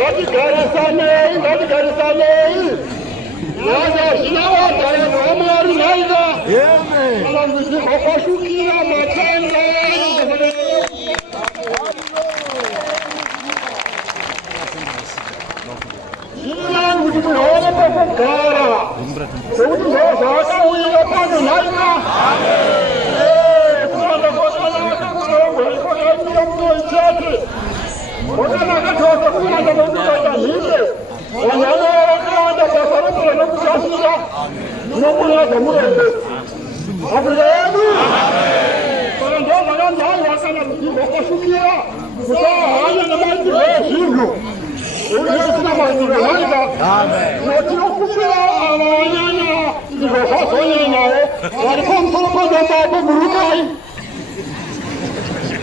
Lord Garisanei, Lord Garisanei. Nada, Ginawa, Gare, Omar, Naida. Amen. Alam bizi okashukia matanga. Ginawa, bizi hola pakara. Tudo já já o ia para Naida. Amen. Quando você lá tá com o teatro. Você não quer jogar com nada do que Wanyama kwa sababu na kusafisha mungu na mungu abrenu ndio maana ndio wasana mjingo kwa shukia kutoa haya na maji hivyo unaweza maji haya amen na tunakumbia awanyanya ndio sasa yeye walikuwa mtoto ndio baba burukai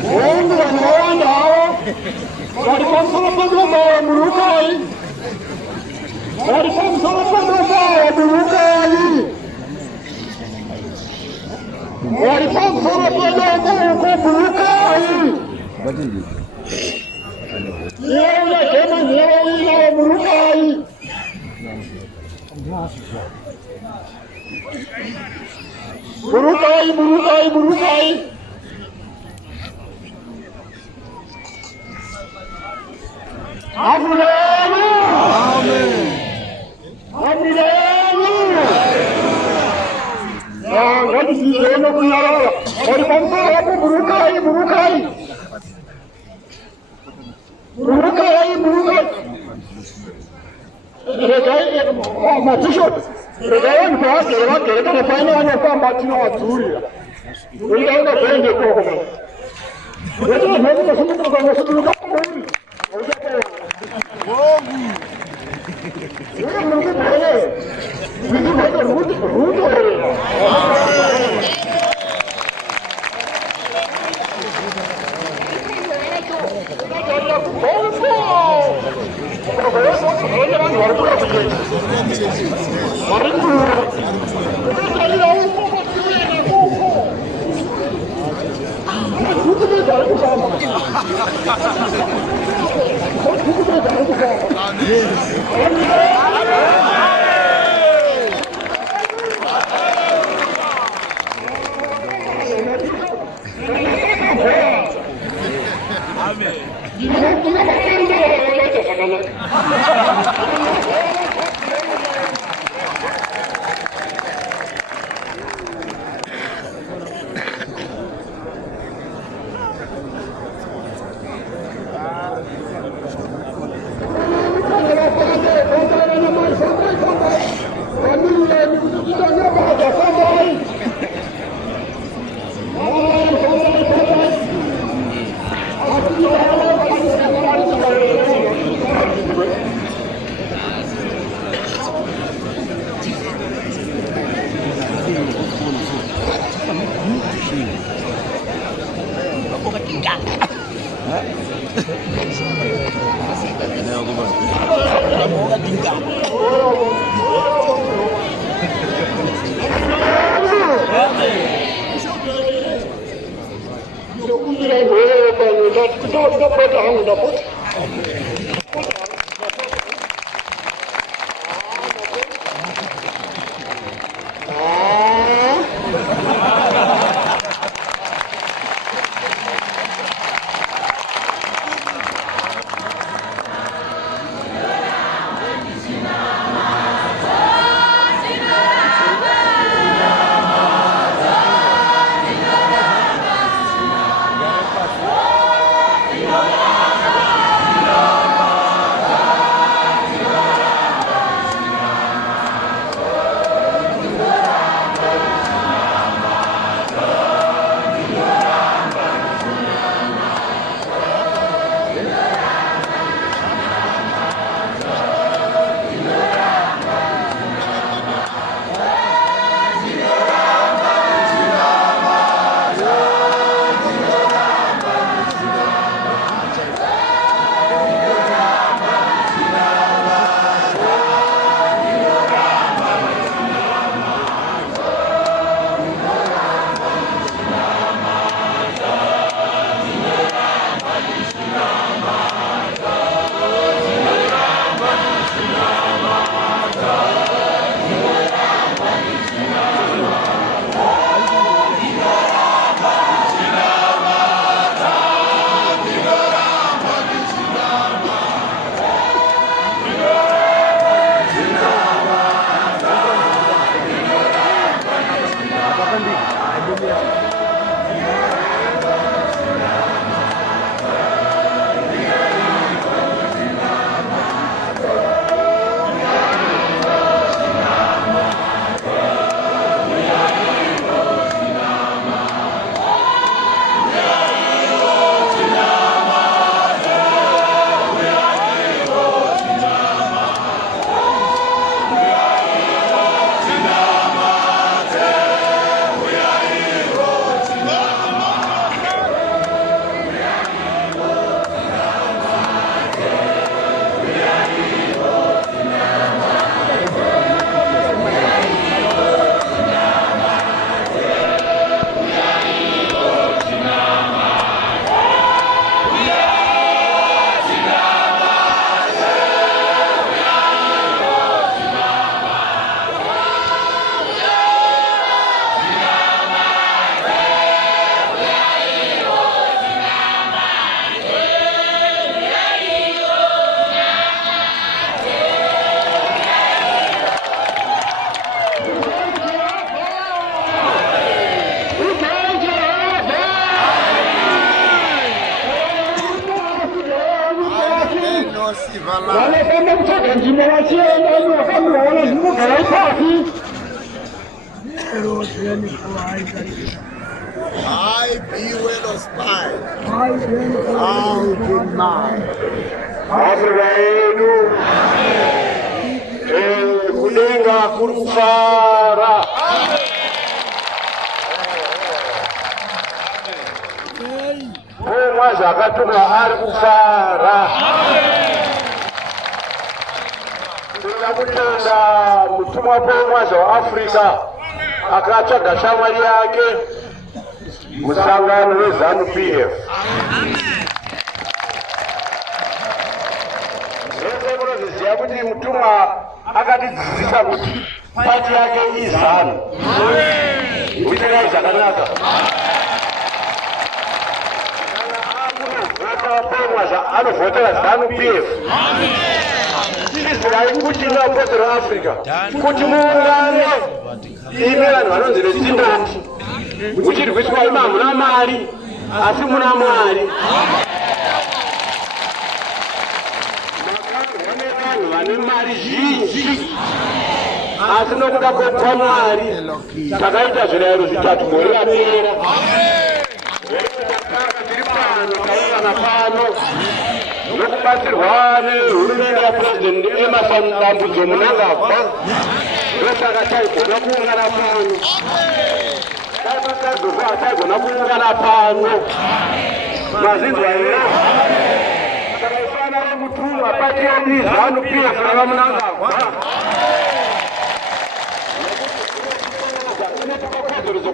mungu anaona hao walikuwa mtoto ndio baba burukai walikuwa msalaba burukani walikuwa msalaba burukani yeye kama yeye burukani burukani burukani burukani amen What is the name of the Yara? What is the Burukai, Burukai? Burukai, Burukai. The guy, oh, my t-shirt. The guy on the pass, they're going to find out your farm, but you know what to do. We don't know when they go home. What is the name of the wanasema kutoka njimbo wachienda ni wakamla wanazunguka waipati. I be well of spy. Out in mind. Afrika yenu kulenga kurufara. Mwaza akatuma ari kufara. Ndinakutenda mutumwa mwaza wa Afrika akatsvaga shamwari yake musangano weZANU PF. Zvese munozviziva kuti mutumwa akatidzidzisa kuti pati yake iZANU. Kuitai zvakanaka. Kana anovhotera ZANU PF. Tizivai kuti neapostori veAfrica kuti muungane ime vanhu vanonzi vezindoti. Muchirwiswa ima hamuna mari asi muna Mwari. Vanhu vane mari zhinji asi nokuda kwekupa Mwari takaita zvirayiro zvitatu gore rapera. Tiri pano taungana pano nokubatsirwa nehurumende yaPresident Emmerson Dambudzo Mnangagwa. Ndosaka taigona kuungana pano. Taigona kuungana pano. Mazinzwa here. Takaifana remutumwa pati yedu ZANU PF ravaMnangagwa.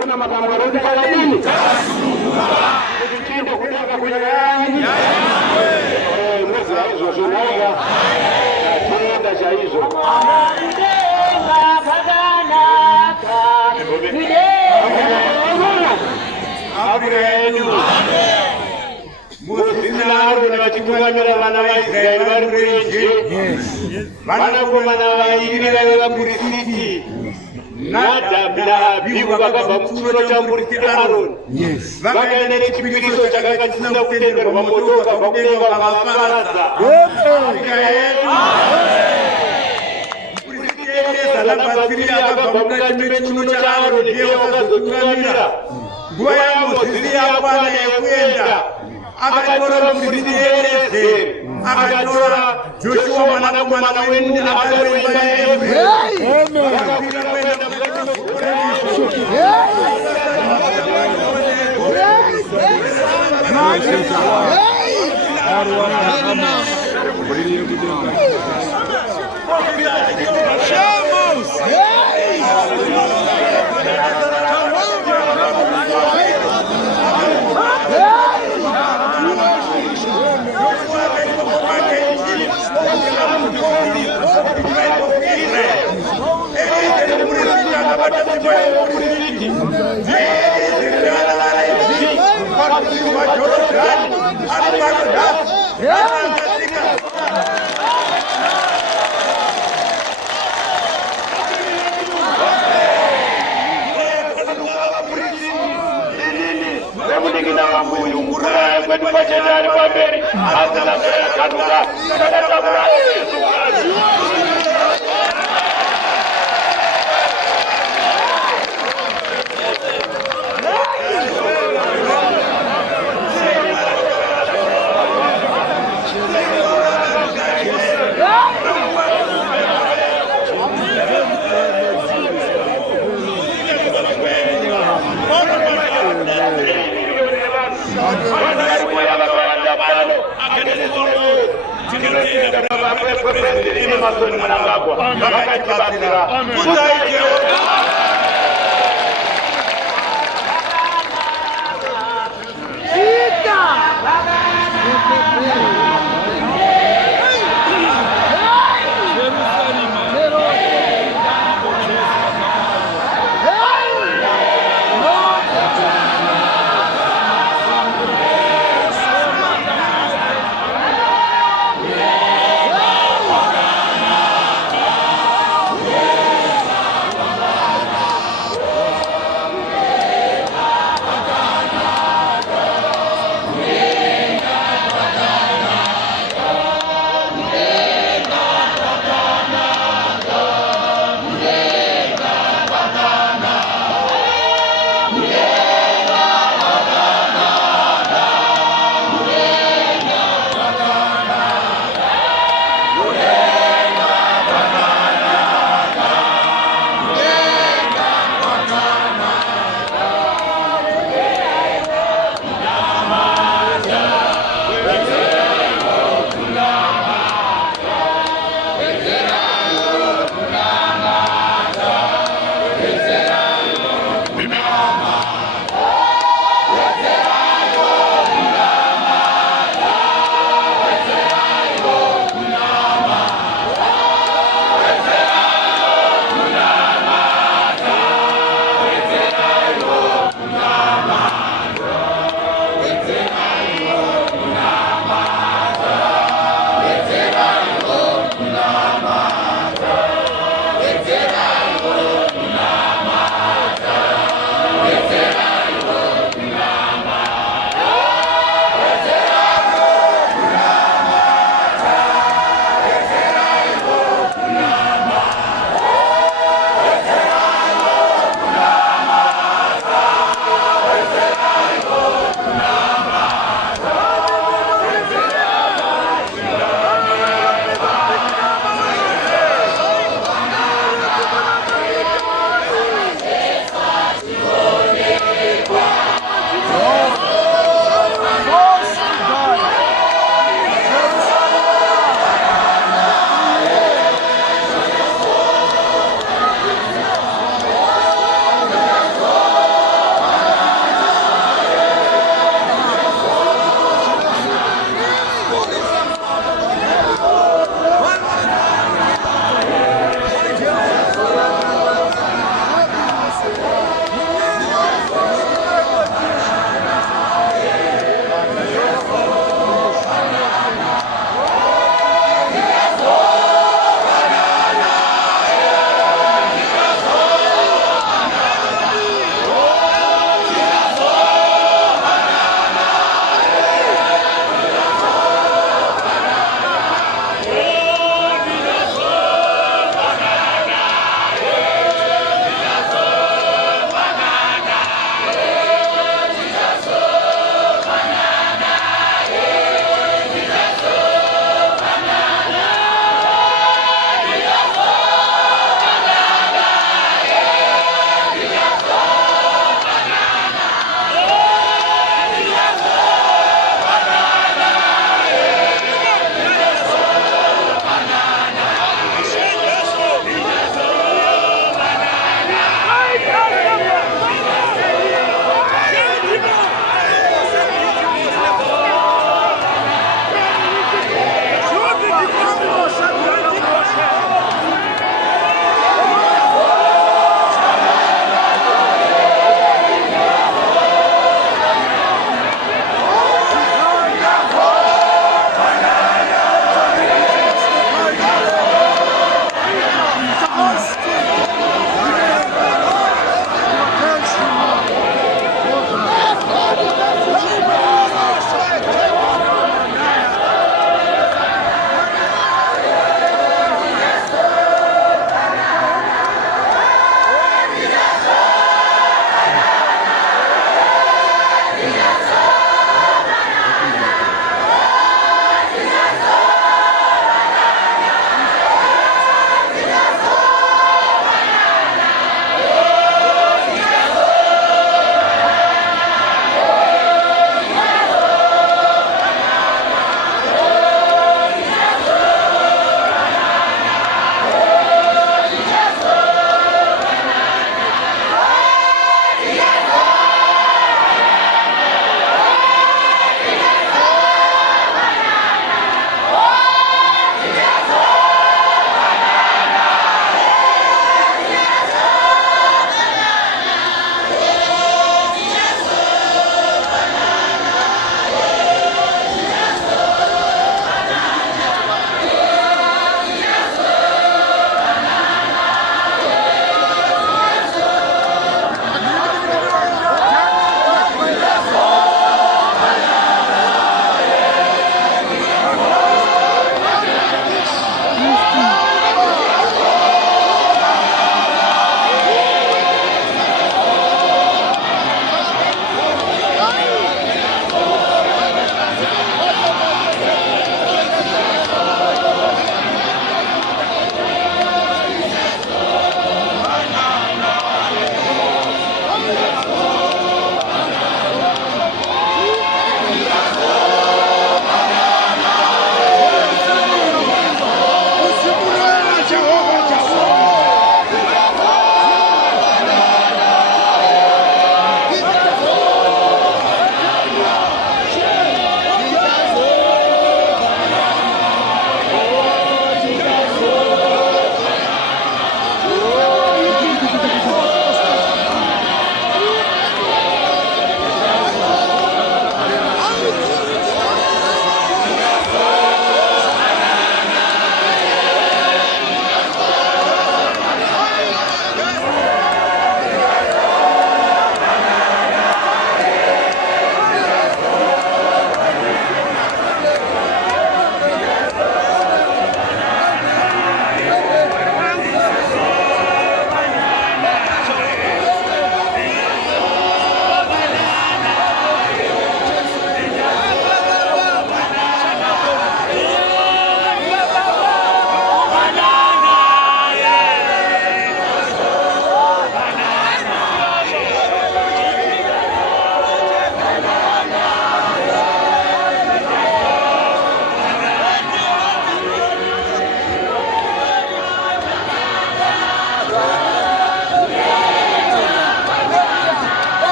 Kuna matambo rodi paladini. Kuti tiende kudenga kunyanyi. Mwezi raizo zvinonga. Tienda chaizo. Mozisi naAroni vachitungamira vana vaIsraeri vari murenje. Vanakomana vairi vaive vapurisiti. Nadhabhi naAbhihu vakabva muchiuno chamuprista Aroni. Vakaenda nechipiriso chakanga chisina kutenderwa moto ukabva kudenga ukavaparadza. Nyika yedu. Muprista akabva mukati mechiuno chaAroni iye wakazotungamira. Nguva yaMozisi yakwana yekuenda. Akatora muprista Eriezeri. Akatora Joshua mwanakomana wenuni akatora imba yaEfuremu. Vakakwira kuenda mukati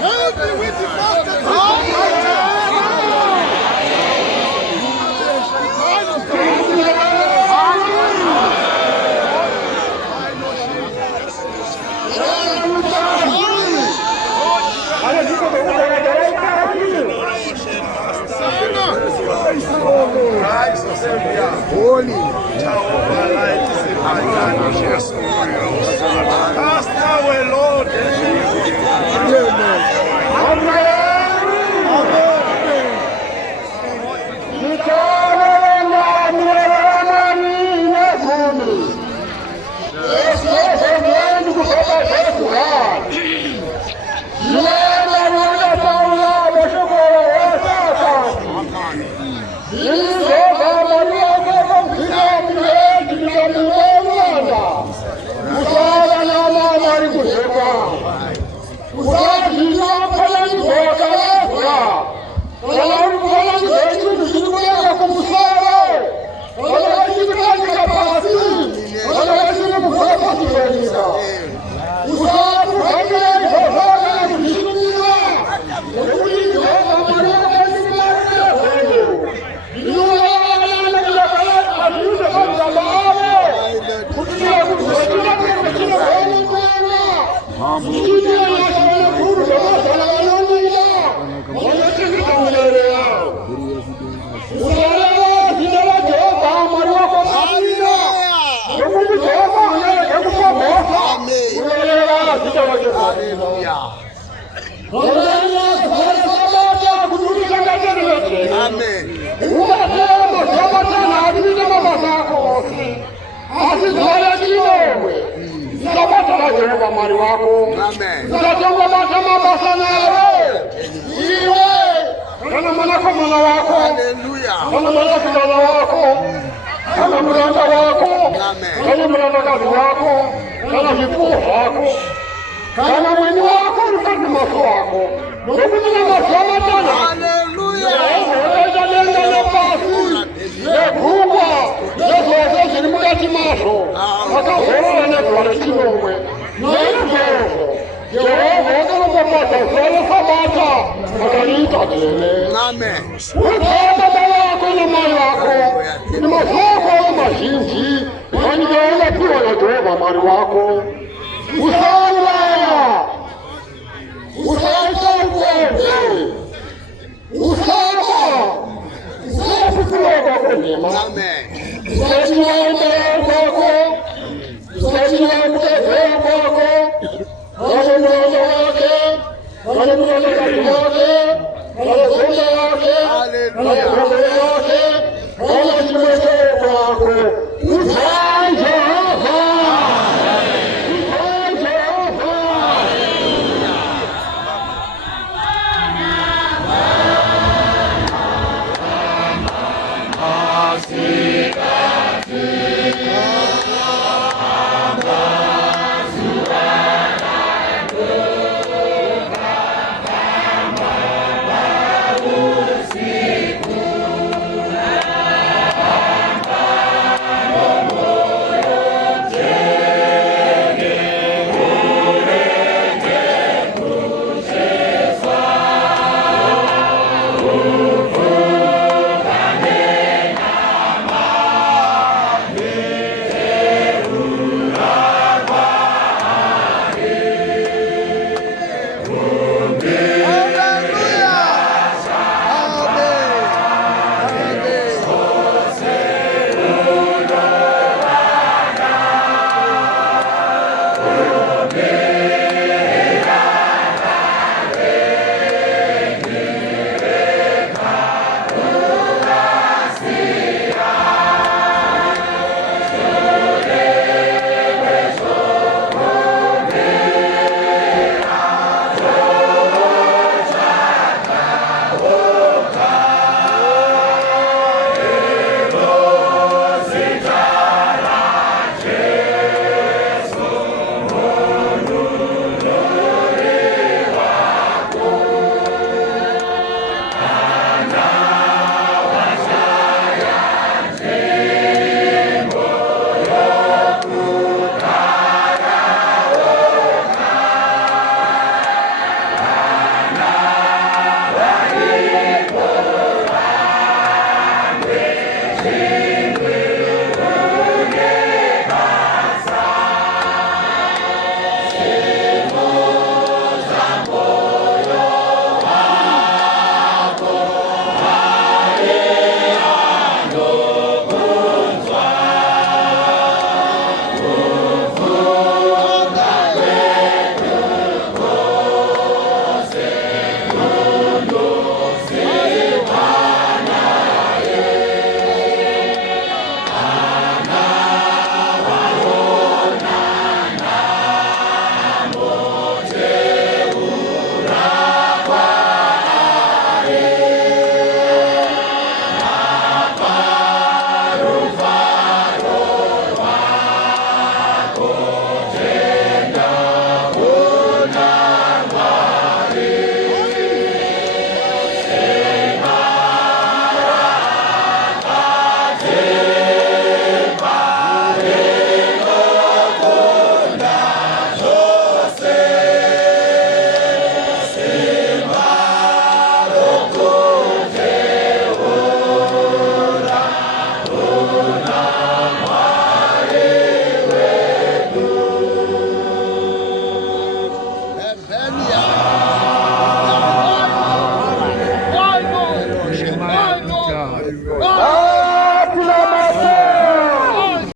Help me with the fountain. Holy. Cast away, Lord. Hallelujah.